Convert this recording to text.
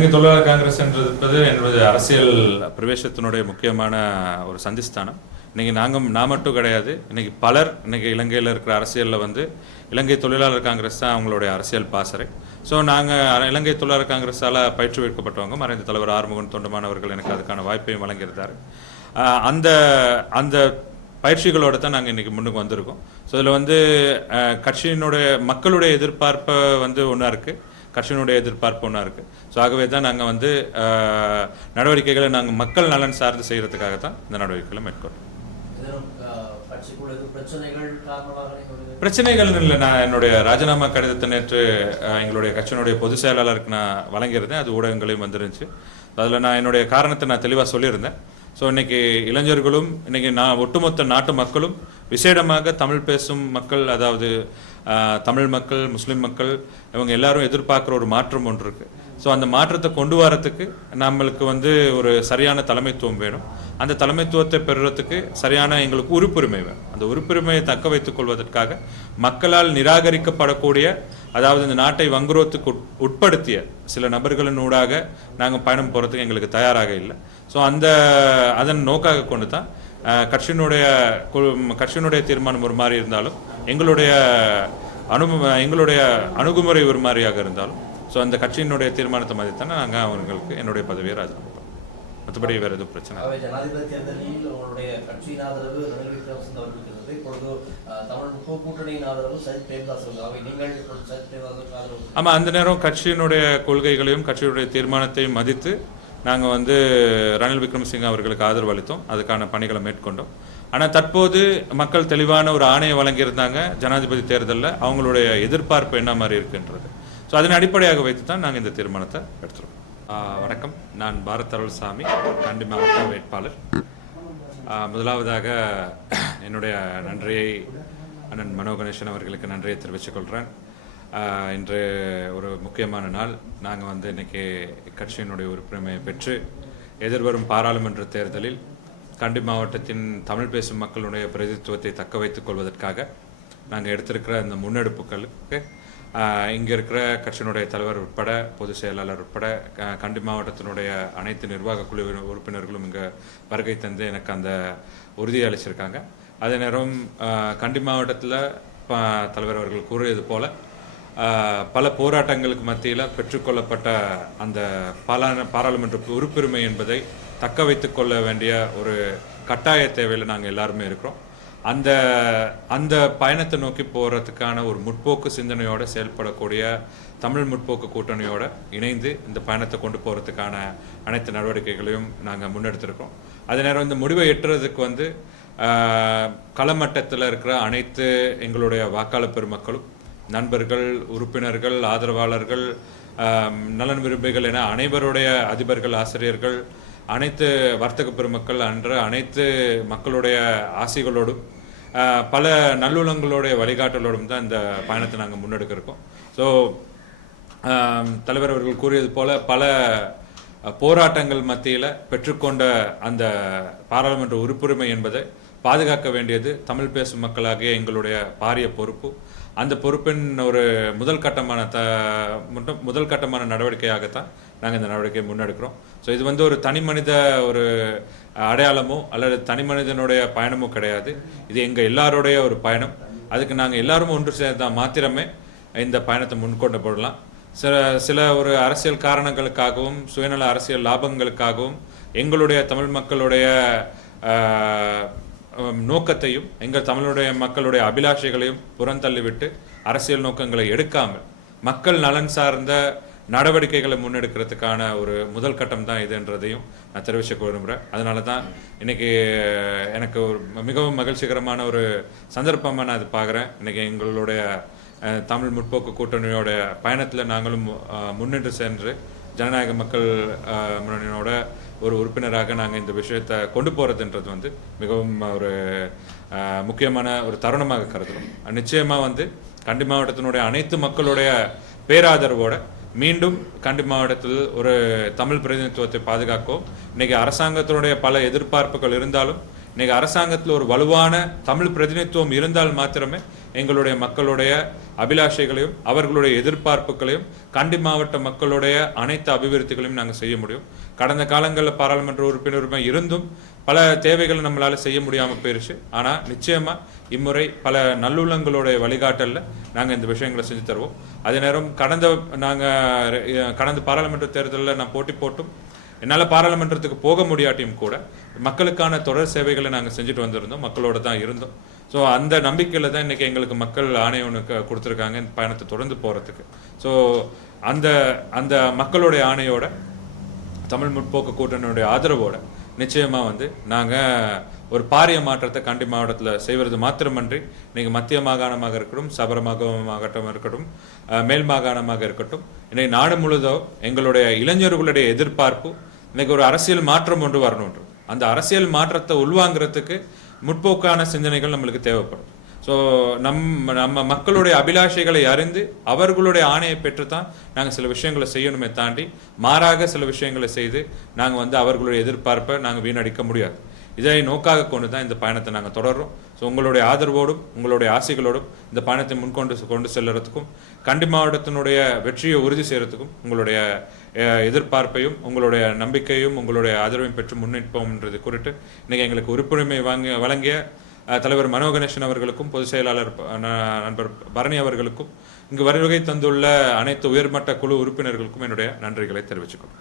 இலங்கை தொழிலாளர் காங்கிரஸ் என்பது என்பது அரசியல் பிரவேசத்தினுடைய முக்கியமான ஒரு சந்திஸ்தானம். இன்னைக்கு நாங்கள் நான் மட்டும் கிடையாது இன்னைக்கு பலர் இன்னைக்கு இலங்கையில் இருக்கிற அரசியலில் வந்து இலங்கை தொழிலாளர் காங்கிரஸ் தான் அவங்களுடைய அரசியல் பாசறை. ஸோ நாங்கள் இலங்கை தொழிலாளர் காங்கிரஸால் பயிற்றுவிக்கப்பட்டவங்க மறைந்த தலைவர் ஆறுமுகன் தொண்டமானவர்கள் எனக்கு அதுக்கான வாய்ப்பையும் வழங்கியிருந்தார். அந்த அந்த பயிற்சிகளோடு தான் நாங்கள் இன்றைக்கி முன்னுக்கு வந்திருக்கோம். ஸோ இதில் வந்து கட்சியினுடைய மக்களுடைய எதிர்பார்ப்பை வந்து ஒன்றா இருக்குது கட்சியினுடைய எதிர்பார்ப்பு ஒன்றா இருக்குது ஸோ ஆகவே தான் நாங்கள் வந்து நடவடிக்கைகளை நாங்கள் மக்கள் நலன் சார்ந்து செய்கிறதுக்காக தான் இந்த நடவடிக்கைகளை எதுவும் பிரச்சனைகள் இல்லை. நான் என்னுடைய ராஜினாமா கடிதத்தை நேற்று எங்களுடைய கட்சியினுடைய பொதுச் செயலாளருக்கு நான் வழங்கியிருந்தேன். அது ஊடகங்களையும் வந்துருந்துச்சு. அதில் நான் என்னுடைய காரணத்தை நான் தெளிவாக சொல்லியிருந்தேன். ஸோ இன்னைக்கு இளைஞர்களும் இன்னைக்கு நான் ஒட்டுமொத்த நாட்டு மக்களும் விசேடமாக தமிழ் பேசும் மக்கள் அதாவது தமிழ் மக்கள் முஸ்லீம் மக்கள் இவங்க எல்லாரும் எதிர்பார்க்குற ஒரு மாற்றம் ஒன்று இருக்குது ஸோ அந்த மாற்றத்தை கொண்டு வரத்துக்கு நம்மளுக்கு வந்து ஒரு சரியான தலைமைத்துவம் வேணும். அந்த தலைமைத்துவத்தை பெறுறதுக்கு சரியான எங்களுக்கு உறுப்புரிமை வேணும். அந்த உறுப்புரிமையை தக்க வைத்துக் கொள்வதற்காக மக்களால் நிராகரிக்கப்படக்கூடிய அதாவது இந்த நாட்டை வங்குரோத்துக்கு உட்- உட்படுத்திய சில நபர்களின் ஊடாக நாங்கள் பயணம் போகிறதுக்கு எங்களுக்கு தயாராக இல்லை. ஸோ அந்த அதன் நோக்காக கொண்டு தான் கட்சியினுடைய கட்சியினுடைய தீர்மானம் ஒரு மாதிரி இருந்தாலும் எங்களுடைய அனு எங்களுடைய அணுகுமுறை ஒரு மாதிரியாக இருந்தாலும் ஸோ அந்த கட்சியினுடைய தீர்மானத்தை மதித்தானே நாங்கள் அவங்களுக்கு என்னுடைய பதவியை ராஜினாமா பண்ணோம். மற்றபடி வேறு எதுவும் பிரச்சனை ஜனாதிபதி தேர்தலில் உங்களுடைய கட்சியின் ஆதரவு ரணில் விக்ரமசிங்க அவர்களுக்கு இருந்தது. இப்பொழுது அஹ், தமிழ் முற்போக்கு கூட்டணியின் ஆதரவு சஜித் பிரேமதாஸ் அவர்கள். ஆகவே நீங்கள் இப்பொழுது சஜித் பிரேமதாஸ் ஆதரவு ஆமாம் அந்த நேரம் கட்சியினுடைய கொள்கைகளையும் கட்சியுடைய தீர்மானத்தையும் மதித்து நாங்கள் வந்து ரணில் விக்ரமசிங்க அவர்களுக்கு ஆதரவு அளித்தோம். அதுக்கான பணிகளை மேற்கொண்டோம். ஆனால் தற்போது மக்கள் தெளிவான ஒரு ஆணையை வழங்கியிருந்தாங்க ஜனாதிபதி தேர்தலில். அவங்களுடைய எதிர்பார்ப்பு என்ன மாதிரி இருக்குன்றது. ஸோ அதன் அடிப்படையாக வைத்து தான் நாங்கள் இந்த தீர்மானத்தை எடுத்துருக்கோம். வணக்கம். நான் பாரத் அருள்சாமி கண்டி மாவட்ட வேட்பாளர். முதலாவதாக என்னுடைய நன்றியை அண்ணன் மனோ கணேசன் அவர்களுக்கு நன்றியை தெரிவித்துக் கொள்கிறேன் இன்று ஒரு முக்கியமான நாள். நாங்கள் வந்து இன்னைக்கு கட்சியினுடைய உறுப்பினரை பெற்று எதிர்வரும் பாராளுமன்ற தேர்தலில் கண்டி மாவட்டத்தின் தமிழ் பேசும் மக்களுடைய பிரதித்துவத்தை தக்க வைத்துக் கொள்வதற்காக நாங்கள் எடுத்திருக்கிற இந்த முன்னெடுப்புகளுக்கு இங்கே இருக்கிற கட்சியினுடைய தலைவர் உட்பட பொதுச் செயலாளர் உட்பட க- கண்டி மாவட்டத்தினுடைய அனைத்து நிர்வாக குழு உறுப்பினர்களும் இங்கே வருகை தந்து எனக்கு அந்த உறுதியை அளிச்சிருக்காங்க. அதே நேரம் கண்டி மாவட்டத்தில் தலைவர் அவர்கள் கூறியது போல பல போராட்டங்களுக்கு மத்தியில் பெற்றுக்கொள்ளப்பட்ட அந்த பல பாராளுமன்ற உறுப்புரிமை என்பதை தக்க வைத்துக் கொள்ள வேண்டிய ஒரு கட்டாய தேவையில் நாங்கள் எல்லாருமே இருக்கிறோம். அந்த அந்த பயணத்தை நோக்கி போகிறதுக்கான ஒரு முற்போக்கு சிந்தனையோடு செயல்படக்கூடிய தமிழ் முற்போக்கு கூட்டணியோடு இணைந்து இந்த பயணத்தை கொண்டு போகிறதுக்கான அனைத்து நடவடிக்கைகளையும் நாங்கள் முன்னெடுத்திருக்கோம் அதே நேரம் இந்த முடிவை எட்டுறதுக்கு வந்து களமட்டத்தில் இருக்கிற அனைத்து எங்களுடைய வாக்காளர் பெருமக்களும் நண்பர்கள் உறுப்பினர்கள் ஆதரவாளர்கள் நலன் விரும்பிகள் என அனைவருடைய அதிபர்கள் ஆசிரியர்கள் அனைத்து வர்த்தக பெருமக்கள் அன்ற அனைத்து மக்களுடைய ஆசைகளோடும் பல நல்லுளங்களுடைய வழிகாட்டலோடும் தான் இந்த பயணத்தை நாங்கள் முன்னெடுக்கிருக்கோம் ஸோ தலைவர் அவர்கள் கூறியது போல பல போராட்டங்கள் மத்தியில் பெற்றுக்கொண்ட அந்த பாராளுமன்ற உறுப்புரிமை என்பதை பாதுகாக்க வேண்டியது தமிழ் பேசும் மக்களாகிய எங்களுடைய பாரிய பொறுப்பு. அந்த பொறுப்பின் ஒரு முதல் கட்டமான த முதல் கட்டமான நடவடிக்கையாகத்தான் நாங்கள் இந்த நடவடிக்கையை முன்னெடுக்கிறோம். ஸோ இது வந்து ஒரு தனி மனித ஒரு அடையாளமோ அல்லது தனி மனிதனுடைய பயணமோ கிடையாது. இது எங்கள் எல்லாருடைய ஒரு பயணம். அதுக்கு நாங்கள் எல்லாரும் ஒன்று சேர்ந்தால் மாத்திரமே இந்த பயணத்தை முன்கொண்டு போடலாம். சில சில ஒரு அரசியல் காரணங்களுக்காகவும் சுயநல அரசியல் லாபங்களுக்காகவும் எங்களுடைய தமிழ் மக்களுடைய நோக்கத்தையும் எங்கள் தமிழுடைய மக்களுடைய அபிலாஷைகளையும் புறந்தள்ளிவிட்டு அரசியல் நோக்கங்களை எடுக்காமல் மக்கள் நலன் சார்ந்த நடவடிக்கைகளை முன்னெடுக்கிறதுக்கான ஒரு முதல் கட்டம் தான் இதுன்றதையும் நான் தெரிவிச்சுக்க விரும்புகிறேன் அதனால தான் இன்னைக்கு எனக்கு ஒரு மிகவும் மகிழ்ச்சிகரமான ஒரு சந்தர்ப்பமாக நான் இது பார்க்குறேன். இன்றைக்கி எங்களுடைய தமிழ் முற்போக்கு கூட்டணியோட பயணத்தில் நாங்களும் முன்னின்று சென்று ஜனநாயக மக்கள் முன்னணியோட ஒரு உறுப்பினராக நாங்கள் இந்த விஷயத்தை கொண்டு போகிறதுன்றது வந்து மிகவும் ஒரு முக்கியமான ஒரு தருணமாக கருதுகிறோம் நிச்சயமாக வந்து கண்டி மாவட்டத்தினுடைய அனைத்து மக்களுடைய பேராதரவோட மீண்டும் கண்டி மாவட்டத்தில் ஒரு தமிழ் பிரதிநிதித்துவத்தை பாதுகாக்கவும் இன்றைக்கி அரசாங்கத்தினுடைய பல எதிர்பார்ப்புகள் இருந்தாலும் இன்னைக்கு அரசாங்கத்தில் ஒரு வலுவான தமிழ் பிரதிநிதித்துவம் இருந்தால் மாத்திரமே எங்களுடைய மக்களுடைய அபிலாஷைகளையும் அவர்களுடைய எதிர்பார்ப்புகளையும் கண்டி மாவட்ட மக்களுடைய அனைத்து அபிவிருத்திகளையும் நாங்கள் செய்ய முடியும். கடந்த காலங்களில் பாராளுமன்ற உறுப்பினருமே இருந்தும் பல தேவைகளை நம்மளால் செய்ய முடியாமல் போயிருச்சு. ஆனால் நிச்சயமாக இம்முறை பல நல்லுள்ளங்களுடைய வழிகாட்டலில் நாங்கள் இந்த விஷயங்களை செஞ்சு தருவோம். அதே நேரம் கடந்த நாங்கள் கடந்த பாராளுமன்ற தேர்தலில் நான் போட்டி போட்டும் என்னால் பாராளுமன்றத்துக்கு போக முடியாட்டியும் கூட மக்களுக்கான தொடர் சேவைகளை நாங்கள் செஞ்சுட்டு வந்திருந்தோம் மக்களோட தான் இருந்தோம். ஸோ அந்த நம்பிக்கையில் தான் இன்றைக்கி எங்களுக்கு மக்கள் ஆணையனுக்கு கொடுத்துருக்காங்க இந்த பயணத்தை தொடர்ந்து போகிறதுக்கு ஸோ அந்த அந்த மக்களுடைய ஆணையோட தமிழ் முற்போக்கு கூட்டணியுடைய ஆதரவோட நிச்சயமாக வந்து நாங்கள் ஒரு பாரிய மாற்றத்தை கண்டி மாவட்டத்தில் செய்வது மாத்திரமன்றி இன்றைக்கி மத்திய மாகாணமாக இருக்கட்டும் சபர மாகாணமாகட்டும் இருக்கட்டும் மேல் மாகாணமாக இருக்கட்டும் இன்றைக்கி நாடு முழுதும் எங்களுடைய இளைஞர்களுடைய எதிர்பார்ப்பு இன்னைக்கு ஒரு அரசியல் மாற்றம் ஒன்று வரணுன்றது அந்த அரசியல் மாற்றத்தை உள்வாங்கிறதுக்கு முற்போக்கான சிந்தனைகள் நம்மளுக்கு தேவைப்படும். ஸோ நம் நம்ம மக்களுடைய அபிலாஷைகளை அறிந்து அவர்களுடைய ஆணையை பெற்று தான் நாங்கள் சில விஷயங்களை செய்யணுமே தாண்டி மாறாக சில விஷயங்களை செய்து நாங்கள் வந்து அவர்களுடைய எதிர்பார்ப்பை நாங்கள் வீணடிக்க முடியாது. இதை நோக்காக கொண்டு தான் இந்த பயணத்தை நாங்கள் தொடர்றோம். ஸோ உங்களுடைய ஆதரவோடும் உங்களுடைய ஆசைகளோடும் இந்த பயணத்தை முன்கொண்டு கொண்டு செல்லுறதுக்கும் கண்டி மாவட்டத்தினுடைய வெற்றியை உறுதி செய்யறதுக்கும் உங்களுடைய எதிர்பார்ப்பையும் உங்களுடைய நம்பிக்கையும் உங்களுடைய ஆதரவையும் பெற்று முன்னிற்போம்ன்றது குறித்து இன்றைக்கி எங்களுக்கு உறுப்புரிமை வாங்கி வழங்கிய தலைவர் மனோ கணேசன் அவர்களுக்கும் பொதுச் செயலாளர் நண்பர் பரணி அவர்களுக்கும் இங்கு வருகை தந்துள்ள அனைத்து உயர்மட்ட குழு உறுப்பினர்களுக்கும் என்னுடைய நன்றிகளை தெரிவிச்சுக்கிறோம்